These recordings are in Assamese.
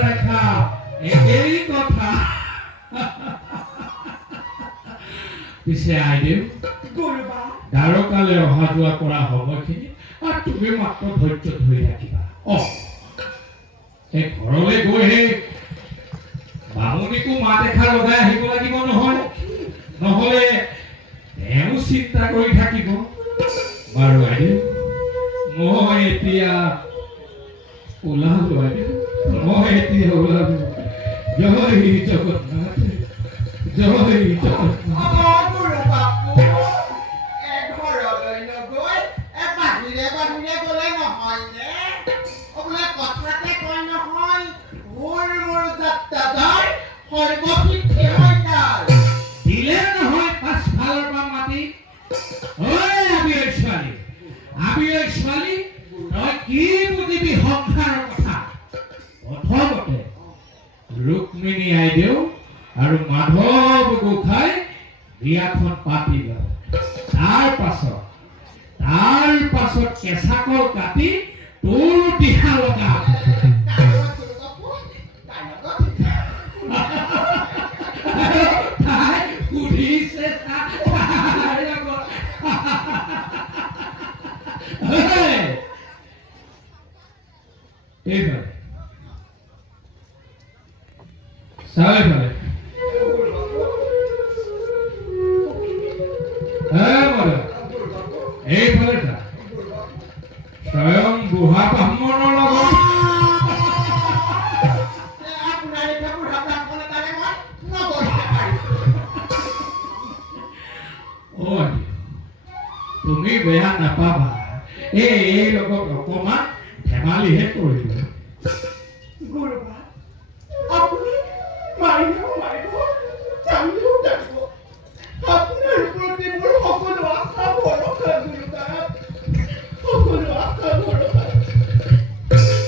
ৰেখা একেই কথা পিছে আইদেউ দ্বাৰকালৈ অহা যোৱা কৰা সময়খিনি আৰু তুমি মাত্ৰ ধৈৰ্য ধৰি ৰাখিবা এই ঘৰলৈ গৈ সেই বামুণীকো মাত এষাৰ লগাই আহিব লাগিব নহয় নহলে তেওঁ চিন্তা কৰি থাকিব বাৰু আইদেউ মই এতিয়া ওলালো আইদেউ জয় জগন্নাথ জয় জগন্নাথ দিলে নহয় পাছফালৰ পৰা মাতি আবিৰ ছোৱালী তই কি বুজিবি সংসাৰৰ কথা প্ৰথমতে ৰুক্মিণী আইদেউ আৰু মাধৱ গোসাঁই বিয়াখন পাতি লয় তাৰ পাছত কেঁচা কল কাটি তোৰ দিহা লগা সুধিছে এইফালে চাৰিওফালে এইফালে স্বয়ং বুঢ়া ব্ৰাহ্মণৰ লগত তুমি বেয়া নাপাবা এই লগত অকমান ধেমালিহে কৰিলো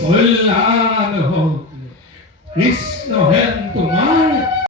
কল্যাণ হওক কৃষ্ণ হেন তুমি